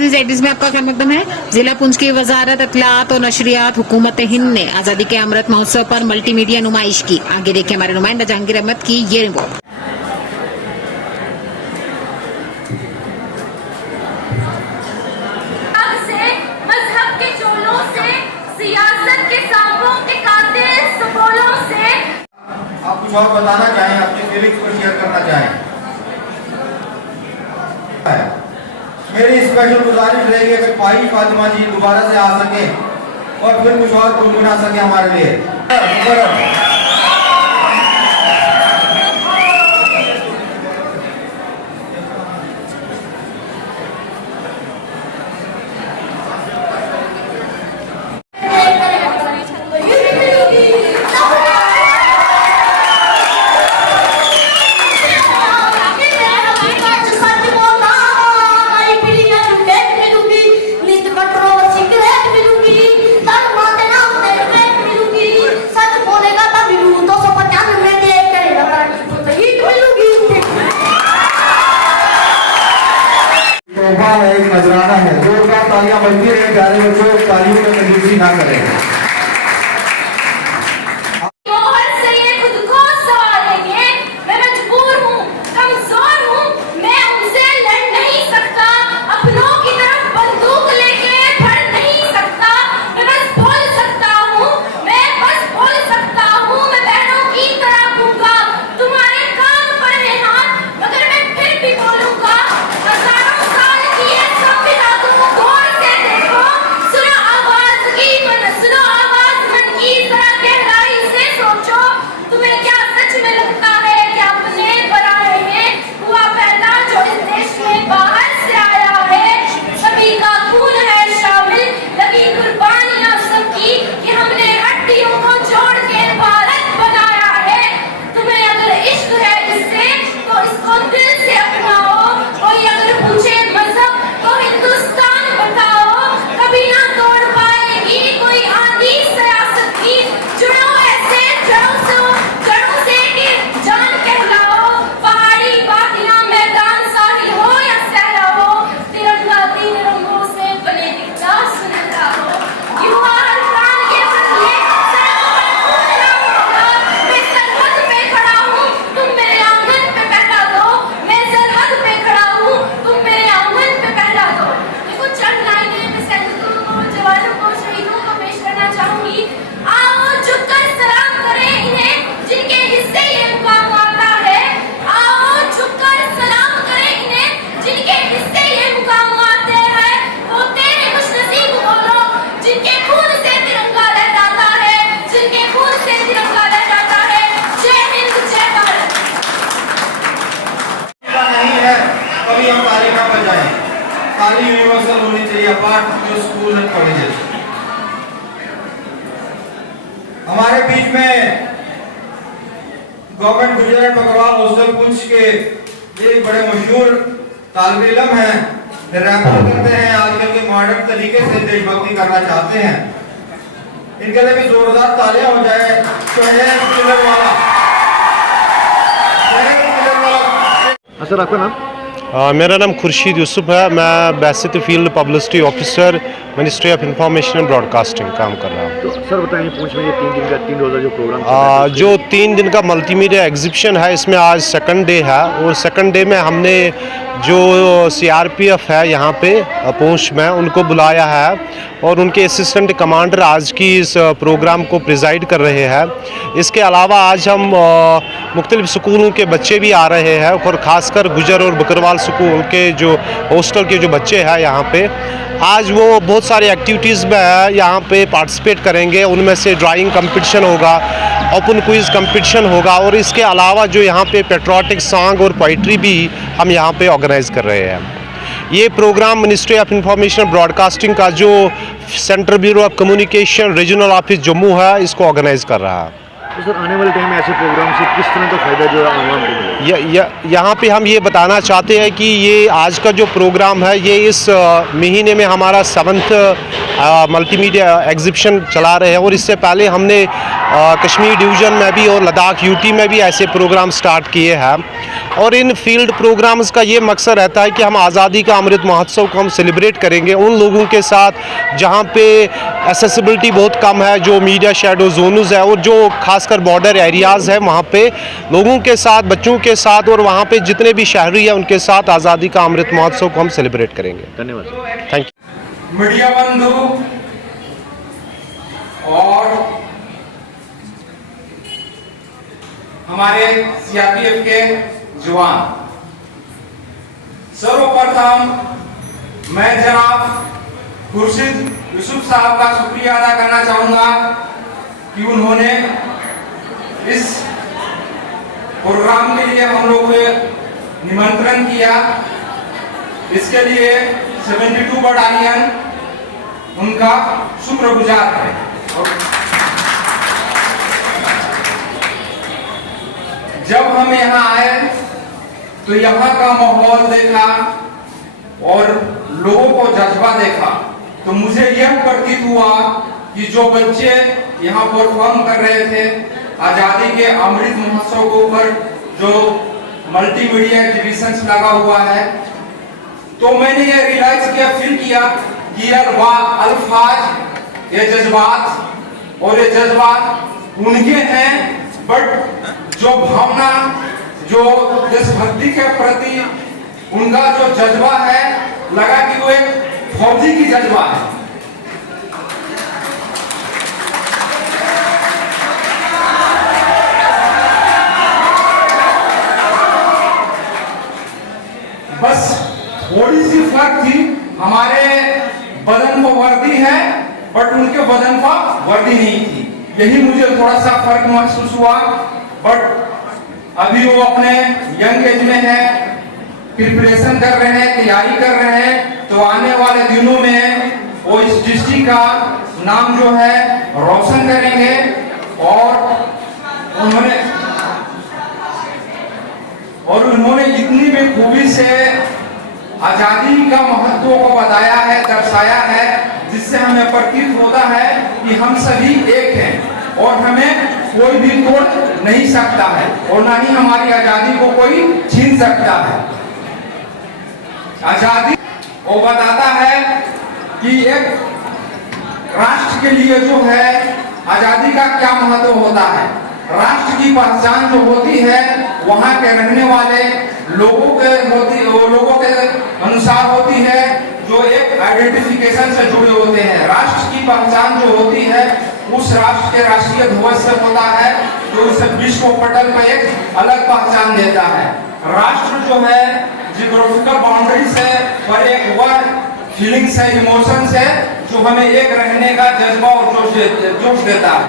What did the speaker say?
अजीज Aedes में आपका क्या मकदम है। जिला पुंछ की वजारत इत्तलात और नशरियात हुकूमत हिंद ने आजादी के अमृत महोत्सव पर मल्टीमीडिया नुमाइश की। आगे देखिए हमारे नुमाइंदा जहांगीर अहमद की ये रिपोर्ट। आप कुछ और बताना चाहें, अपनी फीलिंग्स को शेयर करना चाहें। मेरी स्पेशल गुजारिश रहेगी कि भाई फातिमा जी दोबारा से आ सके और फिर कुछ और गुनगुना सके हमारे लिए। एक नजराना है, जोरदार तालियां बजती रहे, प्यारे बच्चों तालियों में कंजूसी ना करें। ताली यूनिवर्सल होनी चाहिए apart from school and colleges. हमारे बीच में गवर्नमेंट गुजर एंड बकरवाल हॉस्टल पुंछ के एक बड़े मशहूर तालिब इल्म हैं, रैपर करते हैं, आजकल के मॉडर्न तरीके से देशभक्ति करना चाहते हैं। इनके लिए भी जोरदार तालियां हो जाए। सर आपका नाम? मेरा नाम खुर्शीद यूसुफ है। मैं बैसित field publicity officer ministry of information and broadcasting काम कर रहा हूँ। तो सर बताइए पुंछ में ये 3 दिन का 3 रोज़ा जो प्रोग्राम जो 3 दिन का मल्टीमीडिया एग्जीबिशन है, इसमें आज सेकंड डे है और सेकंड डे में हमने जो CRPF है यहाँ पे पुंछ में उनको बुलाया है और उनके असिस्टेंट कमांडर आज की इस प्रोग्राम को प्रिजाइड कर रहे हैं। इसके अलावा आज हम मुख्तलिफ स्कूलों के बच्चे भी आ रहे हैं और ख़ासकर गुजर और बकरवाल स्कूल के जो हॉस्टल के जो बच्चे हैं यहाँ पे आज वो बहुत सारी एक्टिविटीज़ में यहाँ पे पार्टिसिपेट करेंगे। उनमें से ड्राइंग कंपटीशन होगा, ओपन क्विज़ कंपटीशन होगा और इसके अलावा जो यहाँ पे पेट्रियाटिक सॉन्ग और पोइट्री भी हम यहाँ पे ऑर्गेनाइज़ कर रहे हैं। ये program ministry of information broadcasting का जो central bureau of communication regional office Jammu है इसको ऑर्गेनाइज़ कर रहा है। तो सर आने वाले टाइम में ऐसे प्रोग्राम से किस तरह का फायदा जो है आवाम को मिलेगा? यहाँ पे हम ये बताना चाहते हैं कि ये आज का जो प्रोग्राम है ये इस महीने में हमारा 7th मल्टीमीडिया एग्जीबिशन चला रहे हैं और इससे पहले हमने कश्मीर डिवीज़न में भी और लद्दाख यूटी में भी ऐसे प्रोग्राम स्टार्ट किए हैं। और इन फील्ड प्रोग्राम्स का ये मकसद रहता है कि हम आज़ादी का अमृत महोत्सव को हम सेलिब्रेट करेंगे उन लोगों के साथ जहाँ पे एक्सेसिबिलिटी बहुत कम है, जो मीडिया शेडो जोन्स है और जो खासकर बॉर्डर एरियाज़ है, वहाँ पे लोगों के साथ, बच्चों के साथ और वहाँ पे जितने भी शहरी हैं उनके साथ आज़ादी का अमृत महोत्सव को हम सेलिब्रेट करेंगे। धन्यवाद। Thank you. मीडिया बंधु और हमारे सीआरपीएफ के जवान, सर्वप्रथम मैं जनाब खुर्शीद यूसुफ साहब का शुक्रिया अदा करना चाहूंगा कि उन्होंने इस प्रोग्राम के लिए हम लोग को निमंत्रण किया। इसके लिए 72 बटालियन उनका शुक्रगुजार है। जब हम यहाँ आए तो यहाँ का माहौल देखा और लोगों को जज्बा देखा तो मुझे यह प्रतीत हुआ कि जो बच्चे यहाँ परफॉर्म कर रहे थे आजादी के अमृत महोत्सव के ऊपर जो मल्टीमीडिया एग्जीबिशंस लगा हुआ है, तो मैंने ये रियलाइज किया, फील किया कि ये अल्फाज, ये जज्बात और ये जज्बात उनके हैं, बट जो भावना, जो देशभक्ति के प्रति उनका जो जज्बा है, लगा कि वो एक फौजी की जज्बा है। बस थोड़ी सी फर्क थी, हमारे बदन को वर्दी है बट उनके बदन को वर्दी नहीं थी, यही मुझे थोड़ा सा फर्क महसूस हुआ। बट अभी वो अपने यंग एज में है, प्रिपरेशन कर रहे हैं, तैयारी कर रहे हैं, तो आने वाले दिनों में वो इस डिस्ट्रिक्ट का नाम जो है रोशन करेंगे। और उन्होंने इतनी बेखूबी से आजादी का महत्व को बताया है, दर्शाया है, जिससे हमें प्रतीत होता है कि हम सभी एक हैं और हमें कोई भी तोड़ नहीं सकता है और ना ही हमारी आजादी को कोई छीन सकता है। आजादी वो बताता है कि एक राष्ट्र के लिए जो है आजादी का क्या महत्व होता है। राष्ट्र की पहचान जो होती है वहां के रहने वाले लोगों के अनुसार होती है, जो एक आइडेंटिफिकेशन से जुड़े होते हैं। राष्ट्र की पहचान जो होती है उस राष्ट्र के राष्ट्रीय ध्वज से होता है, जो उसे विश्व पटल पर एक अलग पहचान देता है। राष्ट्र जो है जियोग्राफिकल बाउंड्रीज है पर एक वर्ड फीलिंग्स है, इमोशंस है, जो हमें एक रहने का जज्बा और जोश देता है।